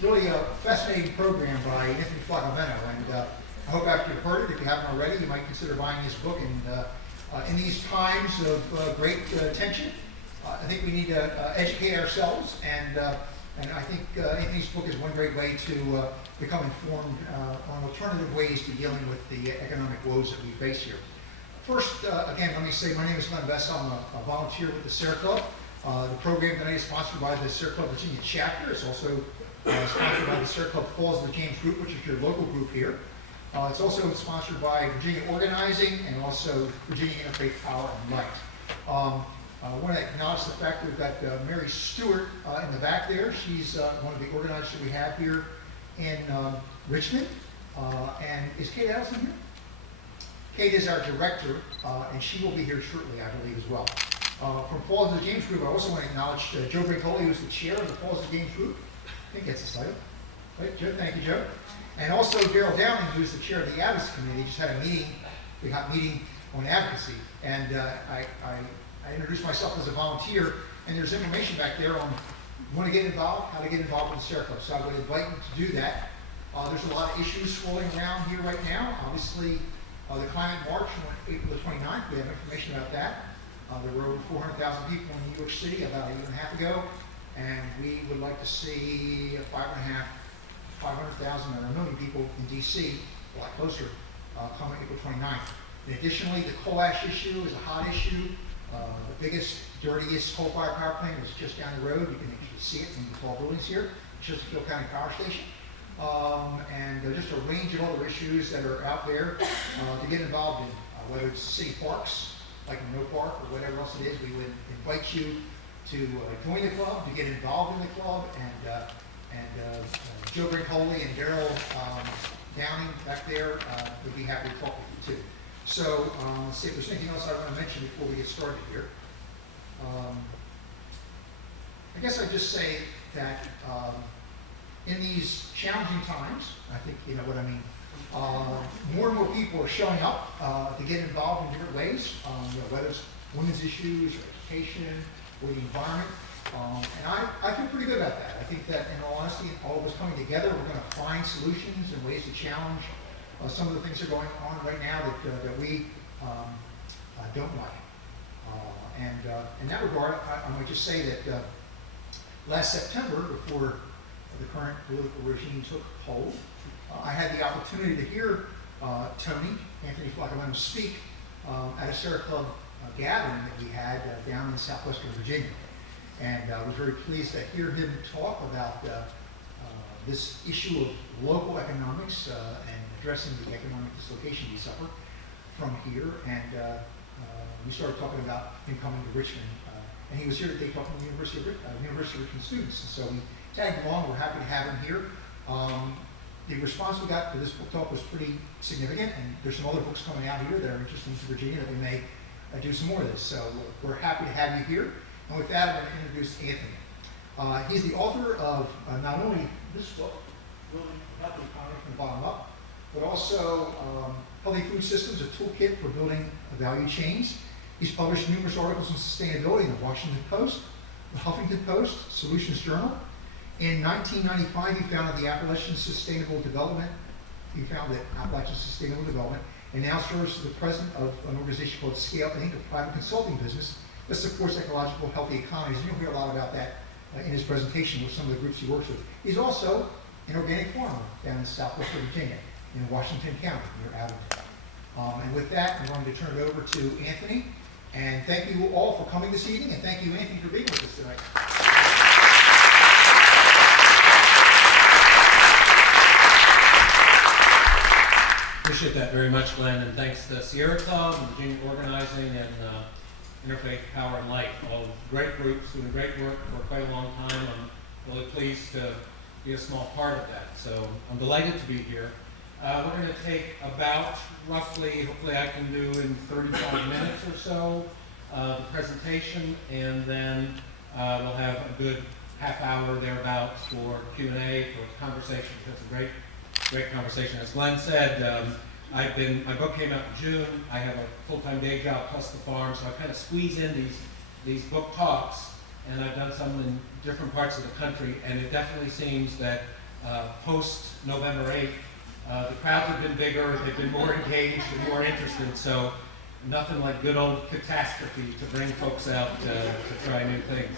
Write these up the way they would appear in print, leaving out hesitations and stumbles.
really a fascinating program by Anthony Flacaveno, and I hope after you've heard it, if you haven't already, you might consider buying his book. And in these times of great tension, I think we need to educate ourselves, and I think Anthony's book is one great way to become informed on alternative ways to dealing with the economic woes that we face here. First, again, let me say my name is Glenn Vesta. I'm a volunteer with the Sierra Club. The program tonight is sponsored by the Sierra Club Virginia chapter. It's also sponsored by the Sierra Club Falls of the James group, which is your local group here. It's also sponsored by Virginia Organizing and also Virginia Interfaith Power and Light. I want to acknowledge the fact that we've got Mary Stewart in the back there. She's one of the organizers that we have here in Richmond. And is Kate Allison here? Kate is our director, and she will be here shortly, I believe, as well. From Falls of the James Group, I also want to acknowledge Joe Brinkoli, who's the chair of the Falls of the James Group. I think that's the site. Right, Joe? Thank you, Joe. And also Daryl Downing, who's the chair of the Advocacy Committee. Just had a meeting, we got a meeting on advocacy. And I introduced myself as a volunteer, and there's information back there on want to get involved, how to get involved with the Sierra Club. So I would invite you to do that. There's a lot of issues swirling around here right now. Obviously, the climate march on April the 29th, we have information about that. There were over 400,000 people in New York City about a year and a half ago, and we would like to see 500,000 or 1 million people in DC, a lot closer, coming April 29th. And additionally, the coal ash issue is a hot issue. The biggest, dirtiest coal-fired power plant is just down the road. You can actually see it in the tall buildings here, Chesterfield County Power Station. And just a range of other issues that are out there to get involved in, whether it's city parks, like Monroe Park, or whatever else it is. We would invite you to join the club, to get involved in the club, and Joe Brinkoli and Daryl Downing back there would be happy to talk with you too. So let's see if there's anything else I want to mention before we get started here. I guess I'd just say that in these challenging times, I think you know what I mean, more and more people are showing up to get involved in different ways, whether it's women's issues or education or the environment. And I feel pretty good about that. I think that in all honesty, all of us coming together, we're going to find solutions and ways to challenge some of the things that are going on right now that we don't like. And in that regard, I might just say that last September, before the current political regime took hold, I had the opportunity to hear Anthony Flacaveno speak at a Sierra Club gathering that we had down in southwestern Virginia. And I was very pleased to hear him talk about this issue of local economics and addressing the economic dislocation we suffer from here. And we started talking about him coming to Richmond. And he was here today talking to the University of Richmond students. And so we tagged along. We're happy to have him here. The response we got to this book talk was pretty significant, and there's some other books coming out here that are interesting to Virginia that we may do some more of this. So we're happy to have you here. And with that, I'm going to introduce Anthony. He's the author of not only this book, Building a Healthy Economy from the Bottom Up, but also Healthy Food Systems, a Toolkit for Building Value Chains. He's published numerous articles on sustainability in the Washington Post, the Huffington Post, Solutions Journal. In 1995, he founded the Appalachian Sustainable Development. He founded Appalachian Sustainable Development, and now serves as the president of an organization called Scale Inc., a private consulting business that supports ecological, healthy economies. And you'll hear a lot about that in his presentation with some of the groups he works with. He's also an organic farmer down in southwestern Virginia, in Washington County, near Abingdon. And with that, I'm going to turn it over to Anthony. And thank you all for coming this evening, and thank you, Anthony, for being with us tonight. Appreciate that very much, Glenn, and thanks to Sierra Club and Virginia Organizing and Interfaith Power and Light, all great groups doing great work for quite a long time. I'm really pleased to be a small part of that. So I'm delighted to be here. We're going to take about roughly, hopefully I can do in 35 minutes or so, the presentation, and then we'll have a good half hour thereabouts for Q&A, for conversation. That's a great conversation. As Glenn said, my book came out in June. I have a full-time day job plus the farm, so I kind of squeeze in these book talks and I've done some in different parts of the country, and it definitely seems that post-November 8th, the crowds have been bigger, they've been more engaged and more interested, so nothing like good old catastrophe to bring folks out to try new things.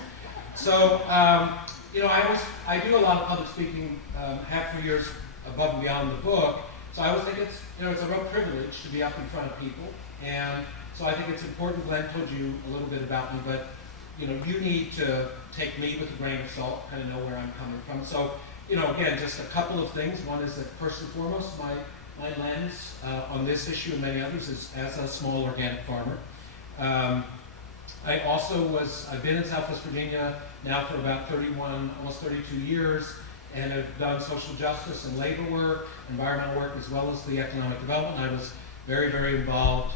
So, I do a lot of public speaking, have for years above and beyond the book, so I always think it's a real privilege to be up in front of people, and so I think it's important. Glenn told you a little bit about me, but you need to take me with a grain of salt, kind of know where I'm coming from. So, again, just a couple of things. One is that first and foremost, my lens on this issue and many others is as a small organic farmer. I've been in Southwest Virginia now for about 31, almost 32 years, and have done social justice and labor work, environmental work, as well as the economic development. I was very, very involved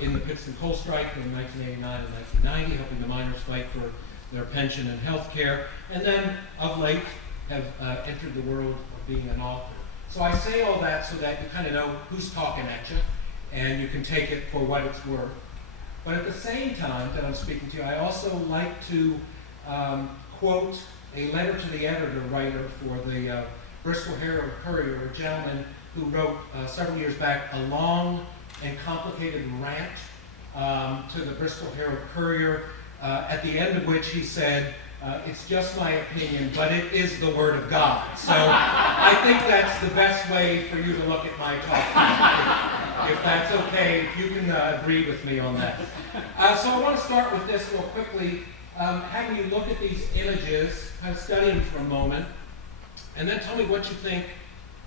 in the Pittston coal strike in 1989 and 1990, helping the miners fight for their pension and health care, and then of late have entered the world of being an author. So I say all that so that you kind of know who's talking at you, and you can take it for what it's worth. But at the same time that I'm speaking to you, I also like to quote a letter to the writer for the Bristol Herald Courier, a gentleman who wrote several years back a long and complicated rant to the Bristol Herald Courier, at the end of which he said, it's just my opinion, but it is the Word of God. So I think that's the best way for you to look at my talk, if that's okay, if you can agree with me on that. So I want to start with this real quickly, having you look at these images, kind of study them for a moment, and then tell me what you think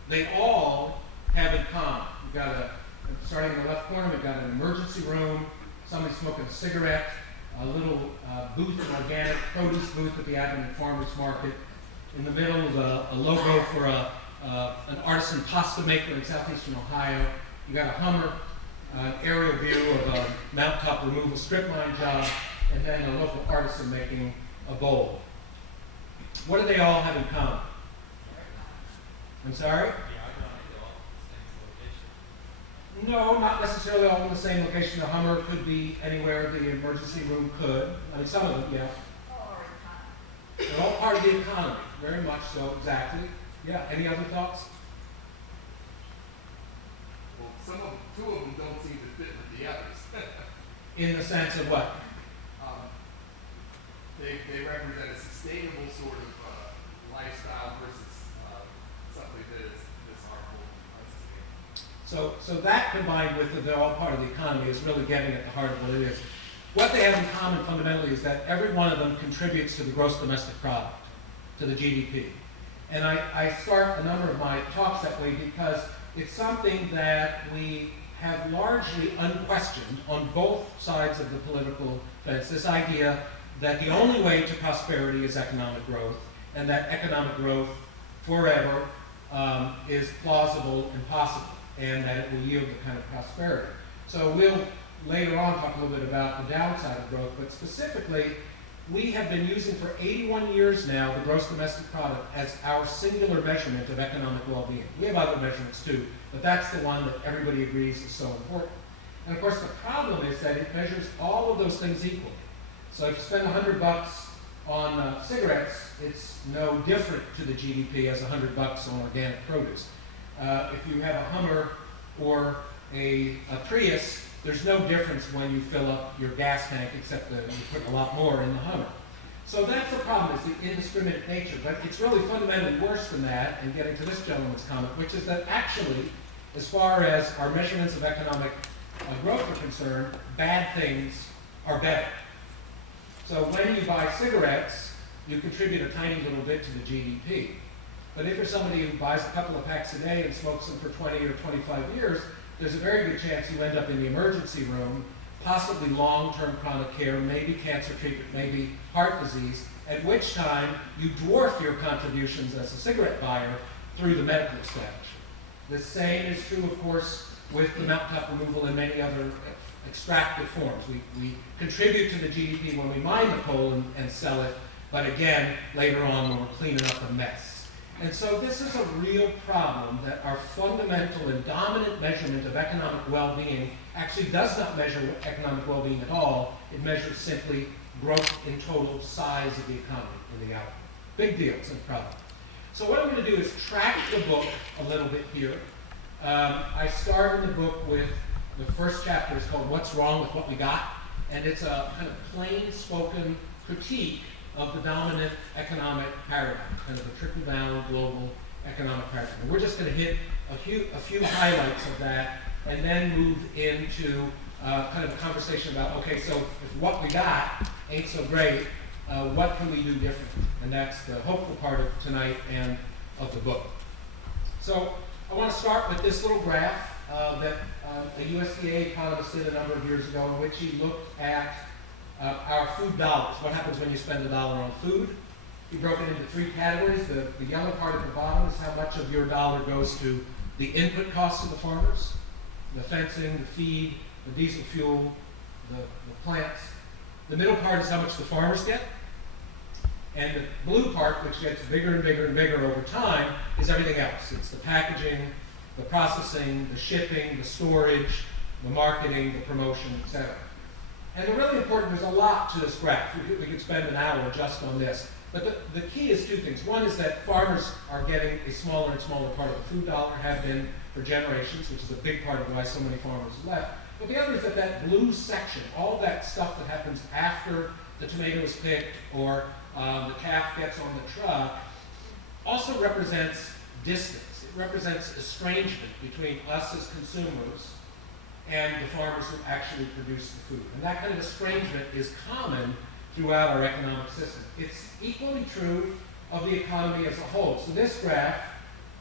they all have in common. You've got starting in the left corner, we've got an emergency room, somebody smoking a cigarette, a little booth, an organic produce booth at the Advent Farmers Market. In the middle is a logo for an artisan pasta maker in southeastern Ohio. You got a Hummer, an aerial view of a mountaintop removal strip mine job, and then a local artisan making a bowl. What do they all have in common? I'm sorry? No, not necessarily all in the same location. The Hummer could be anywhere. The emergency room could. I mean, some of them, yeah. They're all part of the economy, very much so, exactly. Yeah, any other thoughts? Well, two of them don't seem to fit with the others. In the sense of what? They represent a sustainable sort of lifestyle versus something that is harmful and unsustainable. So that combined with that they're all part of the economy is really getting at the heart of what it is. What they have in common fundamentally is that every one of them contributes to the gross domestic product, to the GDP. And I start a number of my talks that way because it's something that we have largely unquestioned on both sides of the political fence, this idea that the only way to prosperity is economic growth, and that economic growth forever is plausible and possible, and that it will yield the kind of prosperity. So we'll later on talk a little bit about the downside of growth, but specifically, we have been using for 81 years now the gross domestic product as our singular measurement of economic well-being. We have other measurements too, but that's the one that everybody agrees is so important. And of course, the problem is that it measures all of those things equally. So if you spend $100 on cigarettes, it's no different to the GDP as $100 on organic produce. If you have a Hummer or a Prius, there's no difference when you fill up your gas tank, except that you put a lot more in the Hummer. So that's the problem, is the indiscriminate nature. But it's really fundamentally worse than that, and getting to this gentleman's comment, which is that actually, as far as our measurements of economic growth are concerned, bad things are better. So when you buy cigarettes, you contribute a tiny little bit to the GDP. But if you're somebody who buys a couple of packs a day and smokes them for 20 or 25 years, there's a very good chance you end up in the emergency room, possibly long-term chronic care, maybe cancer treatment, maybe heart disease, at which time you dwarf your contributions as a cigarette buyer through the medical establishment. The same is true, of course, with the mountaintop removal and many other extractive forms. We contribute to the GDP when we mine the coal and sell it, but again, later on when we're cleaning up a mess. And so this is a real problem, that our fundamental and dominant measurement of economic well-being actually does not measure economic well-being at all. It measures simply growth in total size of the economy in the output. Big deal, it's a problem. So what I'm going to do is track the book a little bit here. I start in the book with the first chapter is called What's Wrong with What We Got? And it's a kind of plain-spoken critique of the dominant economic paradigm, kind of a trickle-down global economic paradigm. And we're just going to hit a few highlights of that and then move into kind of a conversation about, okay, so if what we got ain't so great, what can we do differently? And that's the hopeful part of tonight and of the book. So I want to start with this little graph that a USDA economist did a number of years ago, in which he looked at our food dollars. What happens when you spend $1 on food? He broke it into 3 categories. The yellow part at the bottom is how much of your dollar goes to the input costs of the farmers, the fencing, the feed, the diesel fuel, the plants. The middle part is how much the farmers get. And the blue part, which gets bigger and bigger and bigger over time, is everything else. It's the packaging, the processing, the shipping, the storage, the marketing, the promotion, etc. And the really important, there's a lot to this graph. We could spend an hour just on this. But the key is 2 things. One is that farmers are getting a smaller and smaller part of the food dollar, have been for generations, which is a big part of why so many farmers left. But the other is that that blue section, all that stuff that happens after the tomato is picked or the calf gets on the truck, also represents distance. It represents estrangement between us as consumers and the farmers who actually produce the food. And that kind of estrangement is common throughout our economic system. It's equally true of the economy as a whole. So this graph,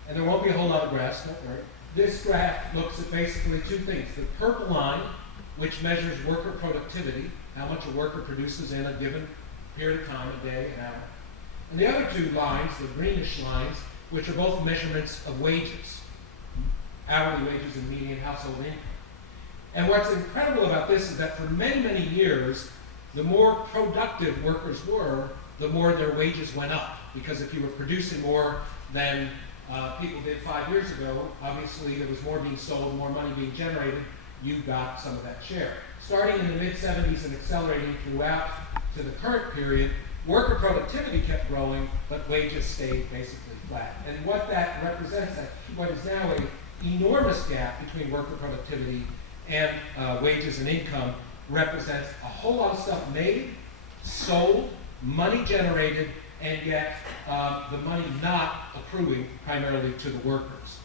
and there won't be a whole lot of graphs, don't worry, this graph looks at basically 2 things. The purple line, which measures worker productivity, how much a worker produces in a given period of time, a day, an hour. And the other 2 lines, the greenish lines, which are both measurements of wages, hourly wages and median household income. And what's incredible about this is that for many, many years, the more productive workers were, the more their wages went up. Because if you were producing more than people did 5 years ago, obviously there was more being sold, more money being generated, you got some of that share. Starting in the mid-70s and accelerating throughout to the current period, worker productivity kept growing, but wages stayed basically flat. And what that represents, what is now an enormous gap between worker productivity and wages and income, represents a whole lot of stuff made, sold, money generated, and yet the money not accruing primarily to the workers.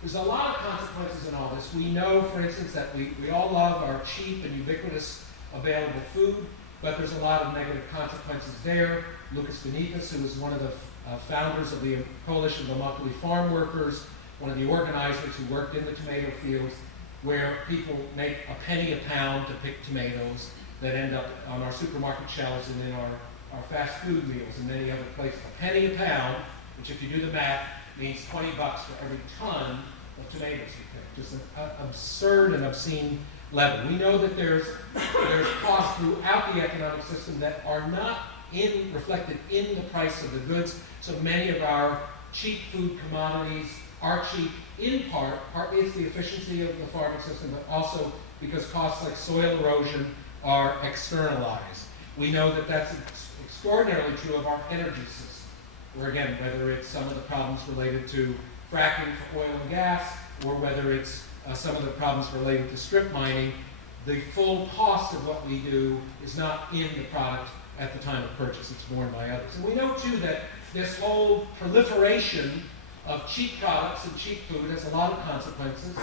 There's a lot of consequences in all this. We know, for instance, that we all love our cheap and ubiquitous available food, but there's a lot of negative consequences there. Lucas Benitez, who was one of the founders of the Coalition of Immokalee Farm Workers, one of the organizers who worked in the tomato fields, where people make a penny a pound to pick tomatoes that end up on our supermarket shelves and in our fast food meals and many other places. A penny a pound, which if you do the math, means $20 for every ton of tomatoes you pick. Just an absurd and obscene level. We know that there's costs throughout the economic system that are not reflected in the price of the goods. So many of our cheap food commodities are cheap in part. Partly it's the efficiency of the farming system, but also because costs like soil erosion are externalized. We know that that's extraordinarily true of our energy system, where again, whether it's some of the problems related to fracking for oil and gas, or whether it's some of the problems related to strip mining, the full cost of what we do is not in the product at the time of purchase. It's borne by others. And we know too that this whole proliferation of cheap products and cheap food has a lot of consequences,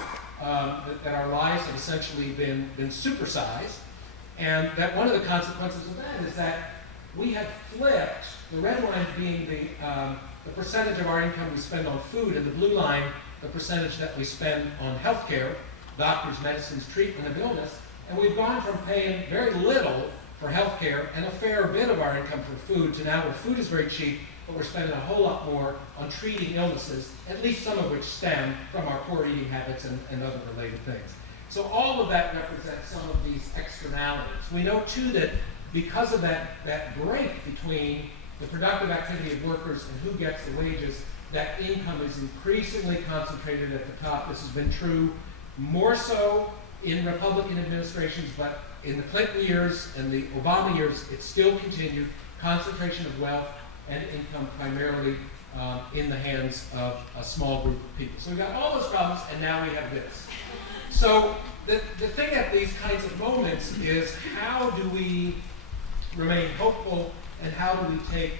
that our lives have essentially been supersized, and that one of the consequences of that is that we have flipped, the red line being the percentage of our income we spend on food, and the blue line the percentage that we spend on healthcare, doctors, medicines, treatment of illness, and we've gone from paying very little for healthcare and a fair bit of our income for food to now where food is very cheap, but we're spending a whole lot more on treating illnesses, at least some of which stem from our poor eating habits and other related things. So all of that represents some of these externalities. We know too that because of that break between the productive activity of workers and who gets the wages, that income is increasingly concentrated at the top. This has been true more so in Republican administrations, but in the Clinton years and the Obama years, it still continued, concentration of wealth and income primarily in the hands of a small group of people. So we've got all those problems, and now we have this. So the thing at these kinds of moments is, how do we remain hopeful, and how do we take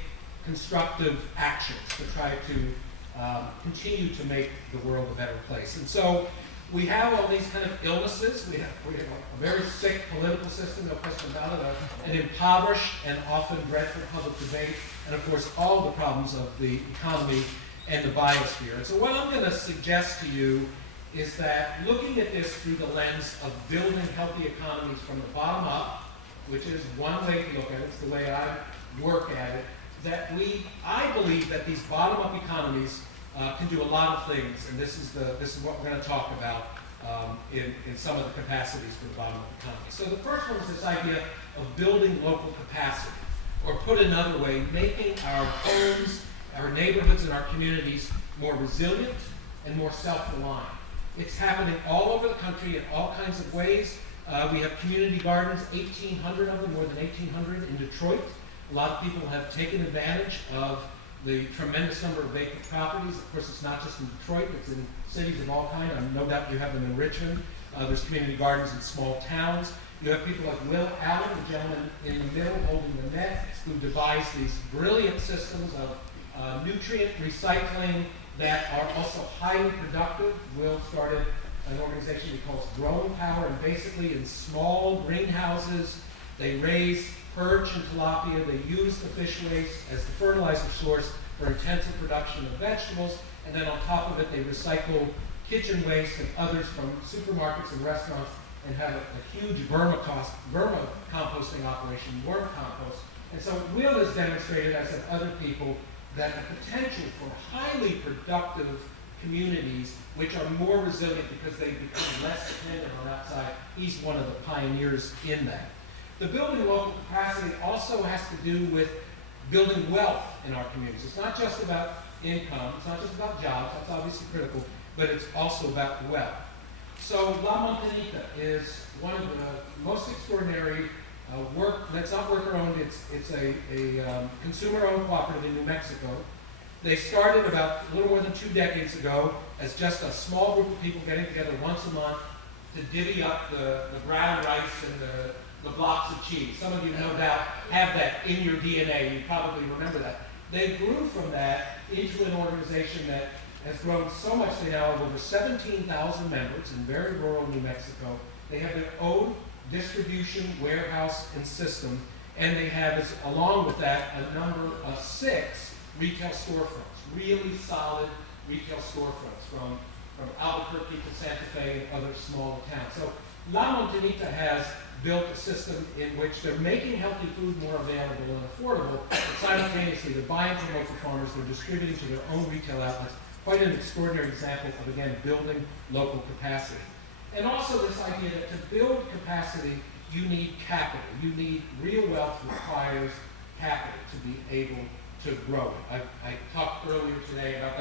constructive actions to try to continue to make the world a better place? And so we have all these kind of illnesses. We have a very sick political system, no question about it, an impoverished and often dreadful public debate, and of course all the problems of the economy and the biosphere. And so what I'm going to suggest to you is that, looking at this through the lens of building healthy economies from the bottom up, which is one way to look at it, it's the way I work at it, that I believe that these bottom-up economies can do a lot of things, and this is what we're going to talk about in some of the capacities for the bottom-up economy. So the first one is this idea of building local capacity, or put another way, making our homes, our neighborhoods, and our communities more resilient and more self-reliant. It's happening all over the country in all kinds of ways. We have community gardens, 1,800 of them, more than 1,800 in Detroit. A lot of people have taken advantage of the tremendous number of vacant properties. Of course, it's not just in Detroit, it's in cities of all kinds. No doubt you have them in Richmond. There's community gardens in small towns. You have people like Will Allen, the gentleman in the middle holding the net, who devised these brilliant systems of nutrient recycling that are also highly productive. Will started an organization he calls Growing Power, and basically in small greenhouses, they raise perch and tilapia. They use the fish waste as the fertilizer source for intensive production of vegetables, and then on top of it, they recycle kitchen waste and others from supermarkets and restaurants, and have a huge vermicomposting operation, worm compost. And so Will has demonstrated, as have other people, that the potential for highly productive communities, which are more resilient because they become less dependent on outside, he's one of the pioneers in that. The building local capacity also has to do with building wealth in our communities. It's not just about income, it's not just about jobs, that's obviously critical, but it's also about wealth. So La Montanita is one of the most extraordinary that's not worker-owned, it's a consumer-owned cooperative in New Mexico. They started about a little more than 2 decades ago as just a small group of people getting together once a month to divvy up the brown rice and the blocks of cheese. Some of you no doubt have that in your DNA, you probably remember that. They grew from that into an organization that has grown so much. They now have over 17,000 members in very rural New Mexico. They have their own distribution, warehouse, and system, and they have, along with that, a number of 6 retail storefronts, really solid retail storefronts from Albuquerque to Santa Fe and other smaller towns. So La Montanita has built a system in which they're making healthy food more available and affordable, but simultaneously they're buying from local farmers, they're distributing to their own retail outlets. Quite an extraordinary example of, again, building local capacity. And also this idea that to build capacity, you need capital. You need real wealth requires capital to be able to grow it. I talked earlier today about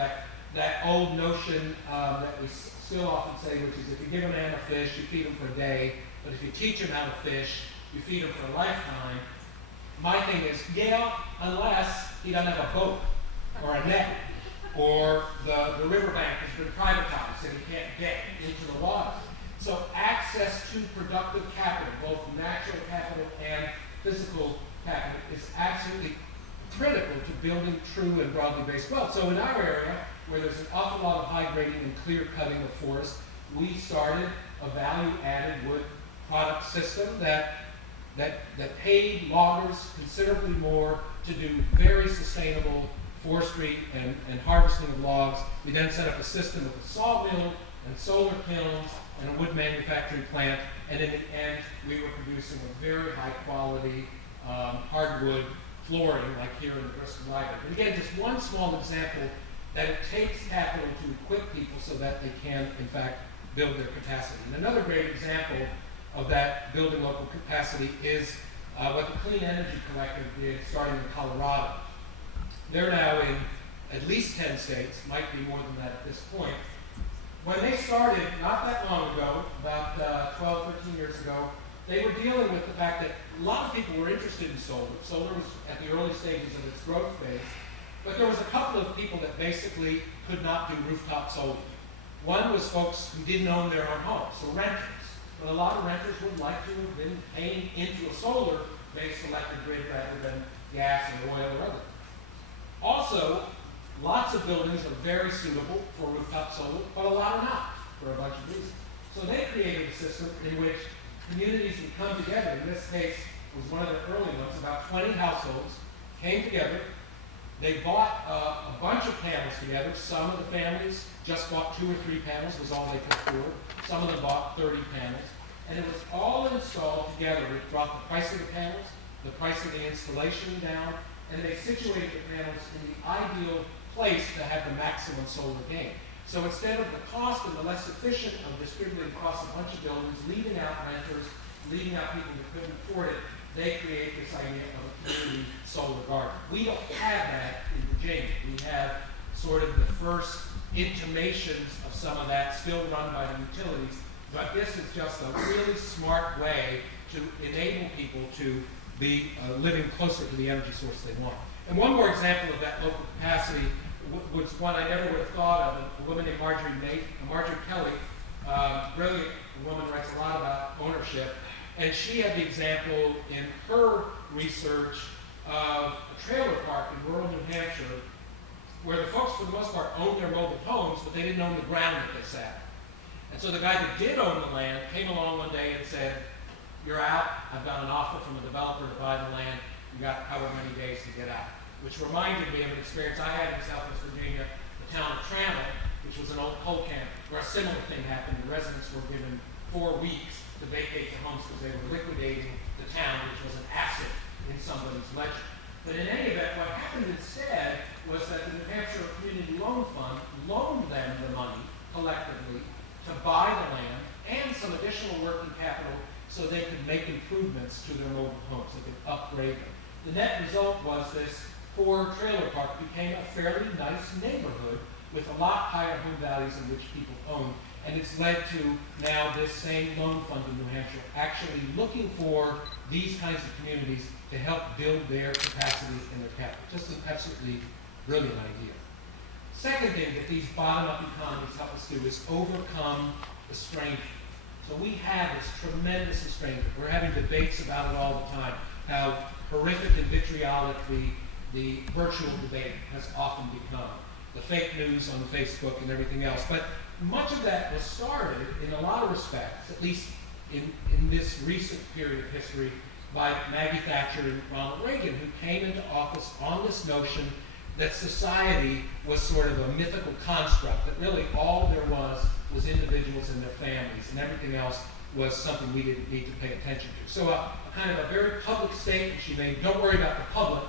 that old notion that we still often say, which is, if you give a man a fish, you feed him for a day, but if you teach him how to fish, you feed him for a lifetime. My thing is, yeah, unless he doesn't have a boat or a net, or the riverbank has been privatized and he can't get into the water. So access to productive capital, both natural capital and physical capital, is absolutely critical to building true and broadly based wealth. So in our area, where there's an awful lot of high grading and clear cutting of forest, we started a value-added wood product system that paid loggers considerably more to do very sustainable forestry and harvesting of logs. We then set up a system with a sawmill and solar kilns and a wood manufacturing plant, and in the end, we were producing a very high quality hardwood flooring, like here in the Bristol Library. But again, just one small example that it takes capital to equip people so that they can, in fact, build their capacity. And another great example of that building local capacity is what the Clean Energy Collective did starting in Colorado. They're now in at least 10 states, might be more than that at this point. When they started, not that long ago, about 12, 13 years ago, they were dealing with the fact that a lot of people were interested in solar. Solar was at the early stages of its growth phase, but there was a couple of people that basically could not do rooftop solar. One was folks who didn't own their own homes, so renters. But a lot of renters would like to have been paying into a solar-based electric grid rather than gas and oil or other. Also, lots of buildings are very suitable for rooftop solar, but a lot are not, for a bunch of reasons. So they created a system in which communities would come together. In this case, was one of the early ones. About 20 households came together. They bought a bunch of panels together. Some of the families just bought 2 or 3 panels, was all they could afford. Some of them bought 30 panels. And it was all installed together. It brought the price of the panels, the price of the installation down, and they situated the panels in the ideal place to have the maximum solar gain. So instead of the cost and the less efficient of distributing across a bunch of buildings, leaving out renters, leaving out people who couldn't afford it, they create this idea of a community solar garden. We don't have that in Virginia. We have sort of the first intimations of some of that still run by the utilities, but this is just a really smart way to enable people to be living closer to the energy source they want. And one more example of that local capacity was one I never would have thought of, a woman named Marjorie Kelly, brilliant woman, writes a lot about ownership, and she had the example in her research of a trailer park in rural New Hampshire where the folks, for the most part, owned their mobile homes, but they didn't own the ground that they sat on. And so the guy that did own the land came along one day and said, "You're out. I've got an offer from a developer to buy the land. You got however many days to get out." Which reminded me of an experience I had in Southwest Virginia, the town of Trammell, which was an old coal camp, where a similar thing happened. The residents were given 4 weeks to vacate their homes because they were liquidating the town, which was an asset in somebody's ledger. But in any event, what happened instead was that the New Hampshire Community Loan Fund loaned them the money collectively to buy the land and some additional working capital so they could make improvements to their mobile homes, they could upgrade them. The net result was this poor trailer park became a fairly nice neighborhood with a lot higher home values in which people owned. And it's led to now this same loan fund in New Hampshire actually looking for these kinds of communities to help build their capacity and their capital. Just an absolutely brilliant idea. Second thing that these bottom-up economies help us do is overcome estrangement. So we have this tremendous estrangement. We're having debates about it all the time, how horrific and vitriolic the virtual debate has often become, the fake news on Facebook and everything else. But much of that was started, in a lot of respects, at least in this recent period of history, by Maggie Thatcher and Ronald Reagan, who came into office on this notion that society was sort of a mythical construct, that really all there was individuals and their families, and everything else was something we didn't need to pay attention to. So a kind of a very public statement she made, don't worry about the public,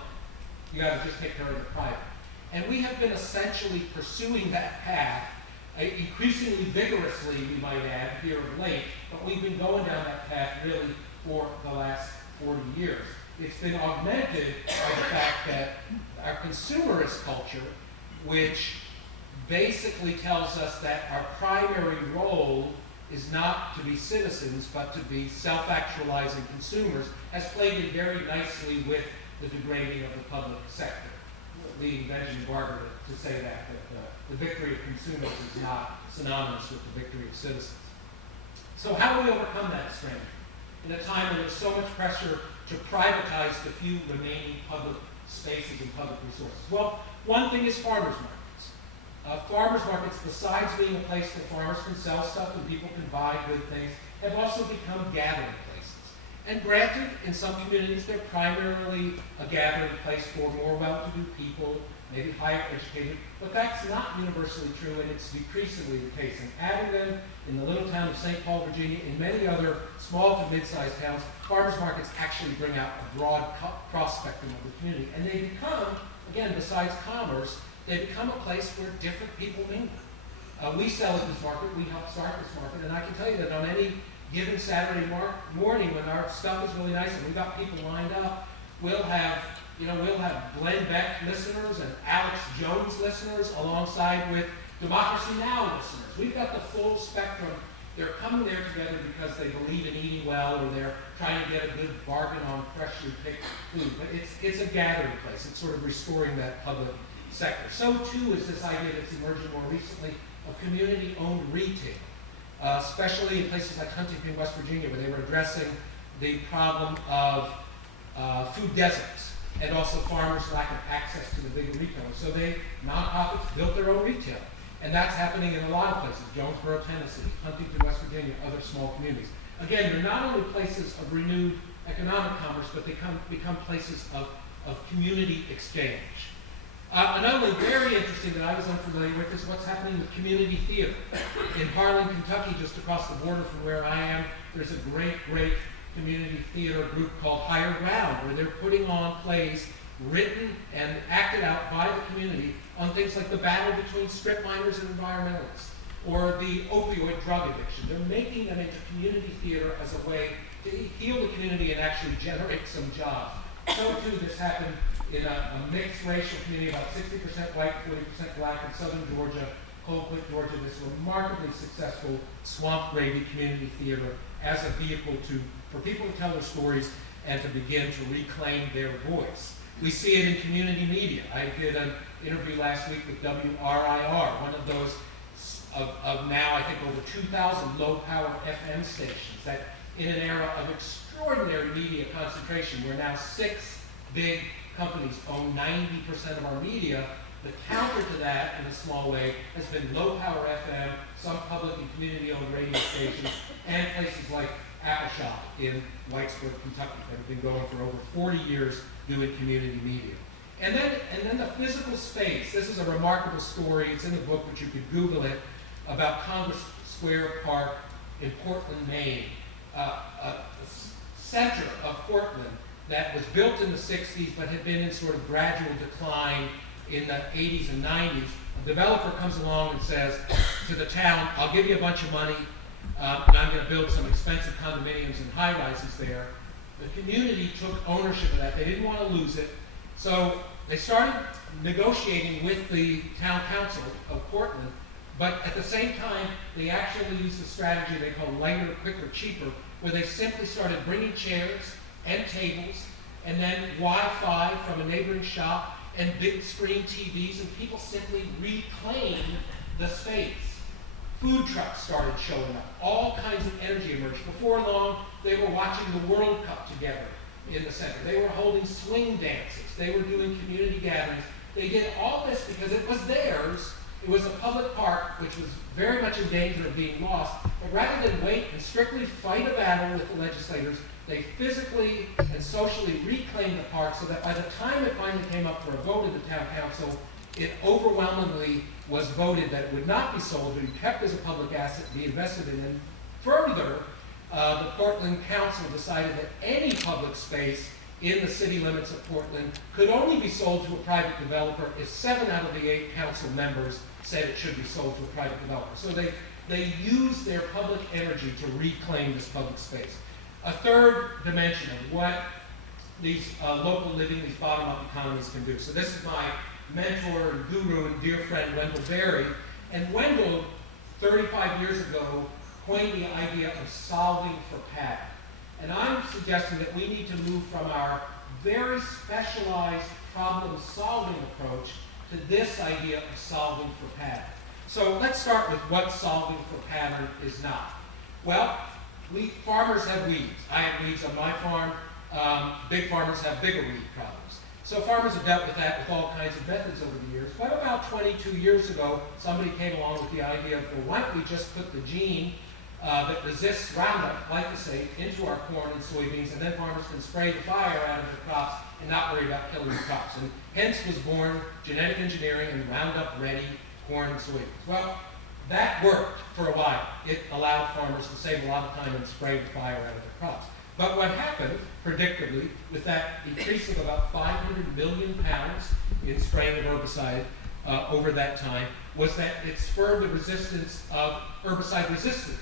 you got to just take care of the private. And we have been essentially pursuing that path, increasingly vigorously, we might add, here of late, but we've been going down that path really for the last 40 years. It's been augmented by the fact that our consumerist culture, which basically tells us that our primary role is not to be citizens, but to be self-actualizing consumers, has played in very nicely with the degrading of the public sector, leading Benjamin Barber to say that the victory of consumers is not synonymous with the victory of citizens. So how do we overcome that estrangement in a time when there's so much pressure to privatize the few remaining public spaces and public resources? Well, one thing is farmers markets. Farmers markets, besides being a place where farmers can sell stuff and people can buy good things, have also become gathering places. And granted, in some communities, they're primarily a gathering place for more well-to-do people, maybe higher educated, but that's not universally true, and it's decreasingly the case. In Abingdon, in the little town of St. Paul, Virginia, in many other small to mid-sized towns, farmers markets actually bring out a broad cross-spectrum of the community. And they become, again, besides commerce, they become a place where different people mingle. We sell at this market, we help start this market, and I can tell you that on any given Saturday morning when our stuff is really nice and we've got people lined up, we'll have Glenn Beck listeners and Alex Jones listeners alongside with Democracy Now! Listeners. We've got the full spectrum. They're coming there together because they believe in eating well, or they're trying to get a good bargain on freshly picked food. But it's a gathering place. It's sort of restoring that public sector. So too is this idea that's emerging more recently of community-owned retail, especially in places like Huntington, West Virginia, where they were addressing the problem of food deserts and also farmers' lack of access to the bigger retailers. So nonprofits built their own retail. And that's happening in a lot of places: Jonesboro, Tennessee, Huntington, West Virginia, other small communities. Again, they're not only places of renewed economic commerce, but they become places of community exchange. Another one very interesting that I was unfamiliar with is what's happening with community theater. In Harlan, Kentucky, just across the border from where I am, there's a great community theater group called Higher Ground, where they're putting on plays written and acted out by the community on things like the battle between strip miners and environmentalists, or the opioid drug addiction. They're making them into community theater as a way to heal the community and actually generate some jobs. So too, this happened in a mixed racial community, about 60% white, 40% black in southern Georgia, Colquitt, Georgia, this remarkably successful Swamp Gravy community theater as a vehicle for people to tell their stories and to begin to reclaim their voice. We see it in community media. I did an interview last week with WRIR, one of those of now I think over 2,000 low-power FM stations, that in an era of extraordinary media concentration, where now 6 big companies own 90% of our media, the counter to that, in a small way, has been low-power FM, some public and community-owned radio stations, and places like Appalshop in Whitesburg, Kentucky, that have been going for over 40 years doing community media. And then the physical space. This is a remarkable story. It's in the book, but you could Google it, about Congress Square Park in Portland, Maine, a center of Portland that was built in the 60s but had been in sort of gradual decline in the 80s and 90s. A developer comes along and says to the town, I'll give you a bunch of money, and I'm going to build some expensive condominiums and high-rises there. The community took ownership of that. They didn't want to lose it. So they started negotiating with the town council of Portland, but at the same time, they actually used a strategy they call lighter, quicker, cheaper, where they simply started bringing chairs and tables and then Wi-Fi from a neighboring shop and big screen TVs, and people simply reclaimed the space. Food trucks started showing up. All kinds of energy emerged. Before long, they were watching the World Cup together in the center. They were holding swing dances. They were doing community gatherings. They did all this because it was theirs. It was a public park which was very much in danger of being lost. But rather than wait and strictly fight a battle with the legislators, they physically and socially reclaimed the park so that by the time it finally came up for a vote in the town council, it overwhelmingly was voted that it would not be sold, but be kept as a public asset and be invested in. And further, the Portland Council decided that any public space in the city limits of Portland could only be sold to a private developer if 7 out of the 8 council members said it should be sold to a private developer. So they used their public energy to reclaim this public space. A third dimension of what these local living, these bottom-up economies can do. So this is my mentor and guru and dear friend, Wendell Berry. And Wendell, 35 years ago, coined the idea of solving for pattern. And I'm suggesting that we need to move from our very specialized problem-solving approach to this idea of solving for pattern. So let's start with what solving for pattern is not. Well, farmers have weeds. I have weeds on my farm. Big farmers have bigger weed problems. So farmers have dealt with that with all kinds of methods over the years. But about 22 years ago, somebody came along with the idea of, well, why don't we just put the gene that resists Roundup, glyphosate, into our corn and soybeans, and then farmers can spray the fire out of their crops and not worry about killing the crops. And hence was born genetic engineering and Roundup-ready corn and soybeans. Well, that worked for a while. It allowed farmers to save a lot of time and spray the fire out of their crops. But what happened, predictably, with that decrease of about 500 million pounds in spraying of herbicide over that time, was that it spurred the resistance of herbicide-resistant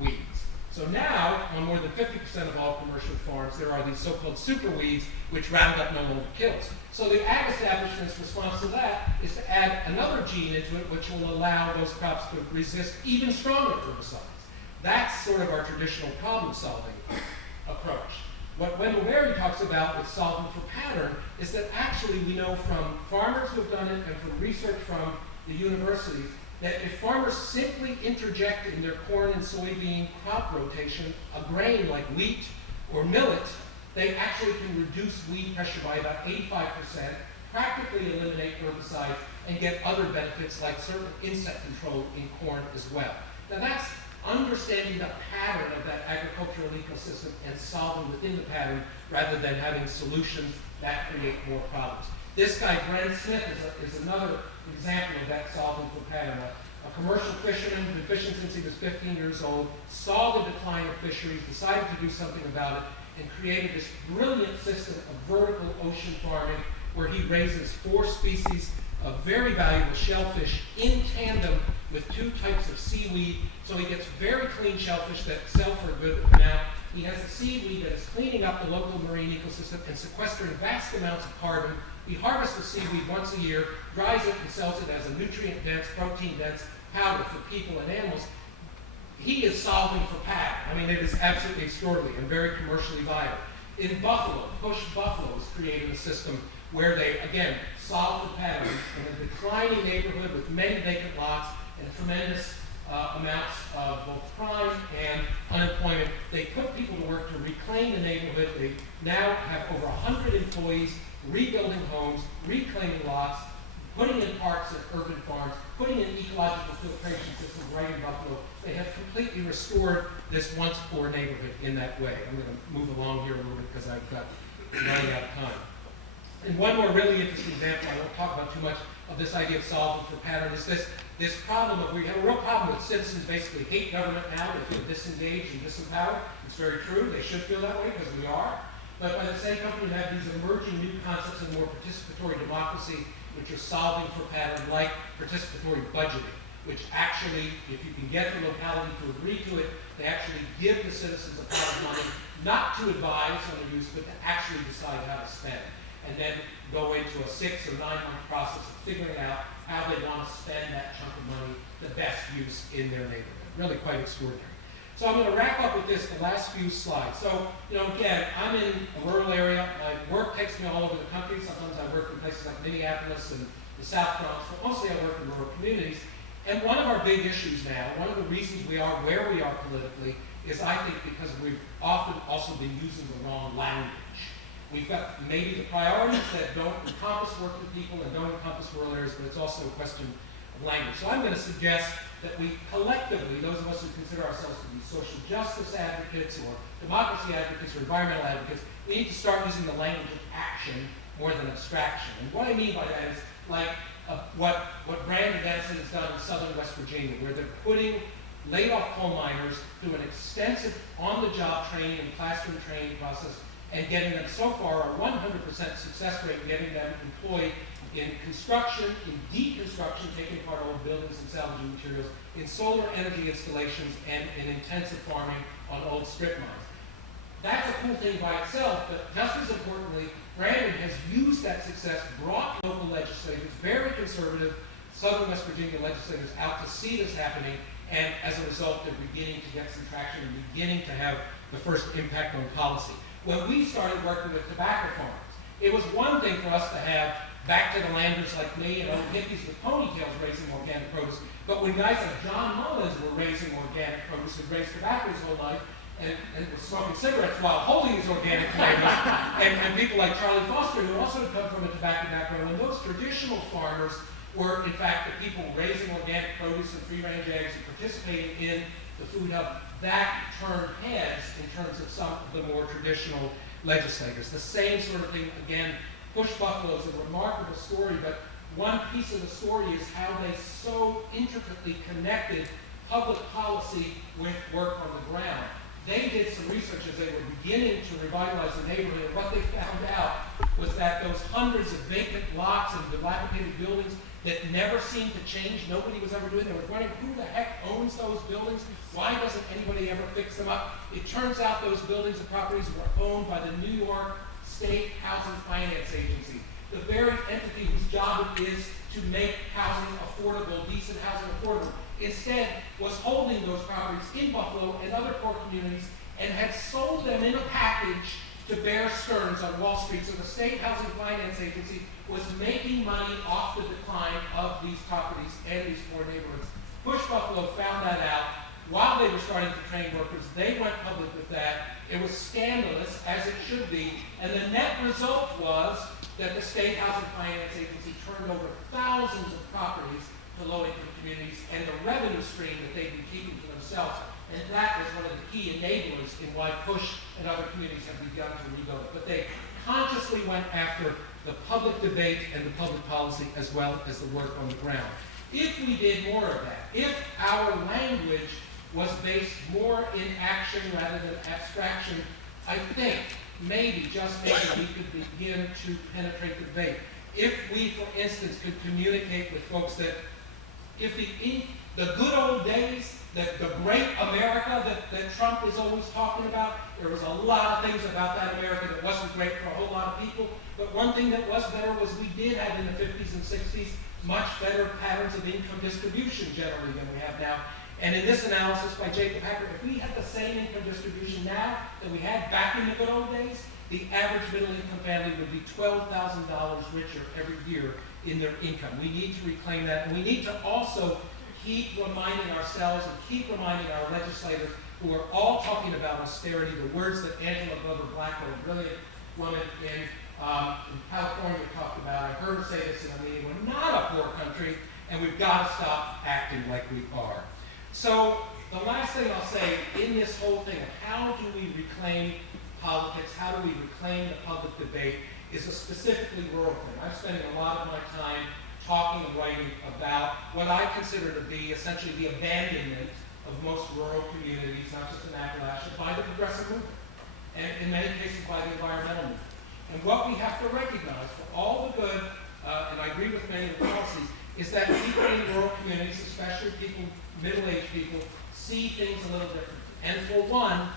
weeds. So now, on more than 50% of all commercial farms, there are these so-called super weeds, which Roundup no longer kills. So the ag establishment's response to that is to add another gene into it, which will allow those crops to resist even stronger herbicides. That's sort of our traditional problem-solving approach. What Wendell Berry talks about with solving for pattern is that actually we know from farmers who have done it and from research from the universities that if farmers simply interject in their corn and soybean crop rotation a grain like wheat or millet, they actually can reduce weed pressure by about 85%, practically eliminate herbicides, and get other benefits like certain insect control in corn as well. Now that's understanding the pattern of that agricultural ecosystem and solving within the pattern rather than having solutions that create more problems. This guy, Brent Smith, is another example of that solving for pattern. A commercial fisherman, been fishing since he was 15 years old, saw the decline of fisheries, decided to do something about it, and created this brilliant system of vertical ocean farming where he raises 4 species of very valuable shellfish in tandem with 2 types of seaweed. So he gets very clean shellfish that sell for a good amount. He has a seaweed that is cleaning up the local marine ecosystem and sequestering vast amounts of carbon. He harvests the seaweed once a year, dries it, and sells it as a nutrient-dense, protein-dense powder for people and animals. He is solving for pattern. I mean, it is absolutely extraordinary and very commercially viable. In Buffalo, Bush Buffalo is creating a system where they, again, solve the pattern in a declining neighborhood with many vacant lots and tremendous amounts of both crime and unemployment. They put people to work to reclaim the neighborhood. They now have over 100 employees rebuilding homes, reclaiming lots, putting in parks and urban farms, putting in ecological filtration systems right in Buffalo. They have completely restored this once poor neighborhood in that way. I'm going to move along here a little bit because I've got running out of time. And one more really interesting example, I won't talk about too much, of this idea of solving for pattern is this problem of, we have a real problem with citizens basically hate government now, they feel disengaged and disempowered. It's very true, they should feel that way because we are. But by the same token, you have these emerging new concepts of more participatory democracy, which are solving for pattern, like participatory budgeting, which actually, if you can get the locality to agree to it, they actually give the citizens a pot of money, not to advise on the use, but to actually decide how to spend. And then go into a 6 or 9 month process of figuring out how they want to spend that chunk of money the best use in their neighborhood. Really quite extraordinary. So I'm going to wrap up with this, the last few slides. So, again, I'm in a rural area. My work takes me all over the country. Sometimes I work in places like Minneapolis and the South Bronx, but mostly I work in rural communities. And one of our big issues now, one of the reasons we are where we are politically, is I think because we've often also been using the wrong language. We've got maybe the priorities that don't encompass working people and don't encompass rural areas, but it's also a question of language. So I'm going to suggest that we collectively, those of us who consider ourselves to be social justice advocates or democracy advocates or environmental advocates, we need to start using the language of action more than abstraction. And what I mean by that is like what Brandon Dennison has done in southern West Virginia, where they're putting laid-off coal miners through an extensive on-the-job training and classroom training process and getting them so far a 100% success rate, getting them employed in construction, in deconstruction, taking apart old buildings and salvaging materials, in solar energy installations, and in intensive farming on old strip mines. That's a cool thing by itself, but just as importantly, Brandon has used that success, brought local legislators, very conservative southern West Virginia legislators out to see this happening, and as a result, they're beginning to get some traction and beginning to have the first impact on policy. When we started working with tobacco farmers, it was one thing for us to have back to the landers like me and old hippies with ponytails raising organic produce, but when guys like John Mullins were raising organic produce, who raised tobacco his whole life, and was smoking cigarettes while holding his organic flavors, and people like Charlie Foster, who also had come from a tobacco background, when those traditional farmers were, in fact, the people raising organic produce and free-range eggs and participating in the Food Hub, that turned heads in terms of some of the more traditional legislators. The same sort of thing, again, Bush Buffalo is a remarkable story, but one piece of the story is how they so intricately connected public policy with work on the ground. They did some research as they were beginning to revitalize the neighborhood, and what they found out was that those hundreds of vacant lots and dilapidated buildings that never seemed to change, nobody was ever doing. They were wondering who the heck owns those buildings? Why doesn't anybody ever fix them up? It turns out those buildings and properties were owned by the New York State Housing Finance Agency. the very entity whose job it is to make housing affordable, decent housing affordable, instead was holding those properties in Buffalo and other poor communities and had sold them in a package to Bear Stearns on Wall Street. So the State Housing Finance Agency was making money off the decline of these properties and these poor neighborhoods. Push Buffalo found that out while they were starting to train workers. They went public with that. It was scandalous, as it should be, and the net result was that the State Housing Finance Agency turned over thousands of properties to low-income communities and the revenue stream that they'd been keeping for themselves. And that was one of the key enablers in why Push and other communities have begun to rebuild it. But they consciously went after the public debate and the public policy as well as the work on the ground. If we did more of that, if our language was based more in action rather than abstraction, I think maybe, just maybe, we could begin to penetrate the debate. If we, for instance, could communicate with folks that if the good old days, that the great America that Trump is always talking about, there was a lot of things about that America that wasn't great for a whole lot of people, but one thing that was better was we did have in the 50s and 60s much better patterns of income distribution generally than we have now. And in this analysis by Jacob Hacker, if we had the same income distribution now that we had back in the good old days, the average middle-income family would be $12,000 richer every year in their income. We need to reclaim that, and we need to also keep reminding ourselves and keep reminding our legislators who are all talking about austerity, the words that Angela Glover Blackwell, a brilliant woman in California, talked about. I heard her say this in a meeting. We're not a poor country, and we've got to stop acting like we are. So the last thing I'll say in this whole thing of how do we reclaim politics, how do we reclaim the public debate, is a specifically rural thing. I'm spending a lot of my time talking and writing about what I consider to be essentially the abandonment of most rural communities, not just in Appalachia, by the progressive movement, and in many cases by the environmental movement. And what we have to recognize, for all the good, and I agree with many of the policies, is that people in rural communities, especially people, middle-aged people, see things a little different. And for one,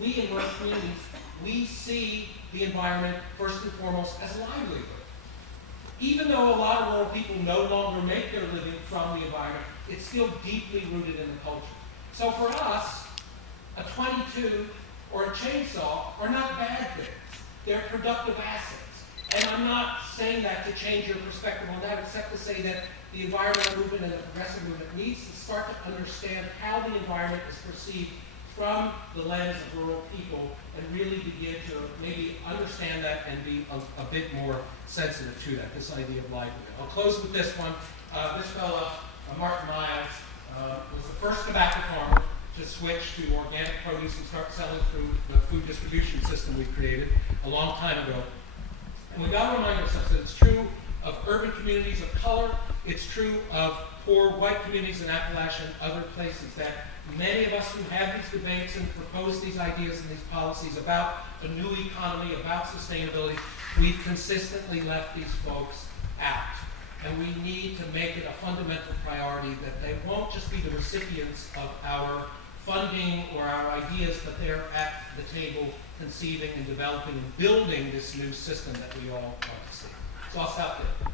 we in rural communities, we see the environment first and foremost as livelihood. Even though a lot of rural people no longer make their living from the environment, it's still deeply rooted in the culture. So for us, a 22 or a chainsaw are not bad things. They're productive assets. And I'm not saying that to change your perspective on that, except to say that the environmental movement and the progressive movement needs to start to understand how the environment is perceived from the lens of rural people and really begin to maybe understand that and be a bit more sensitive to that, this idea of livelihood. I'll close with this one. This fellow, Martin Miles, was the first tobacco farmer to switch to organic produce and start selling through the food distribution system we created a long time ago. And we got to remind ourselves that it's true of urban communities of color, it's true of poor white communities in Appalachia and other places, that many of us who have these debates and propose these ideas and these policies about a new economy, about sustainability, we've consistently left these folks out. And we need to make it a fundamental priority that they won't just be the recipients of our funding or our ideas, but they're at the table conceiving and developing and building this new system that we all want to see. So I'll stop there.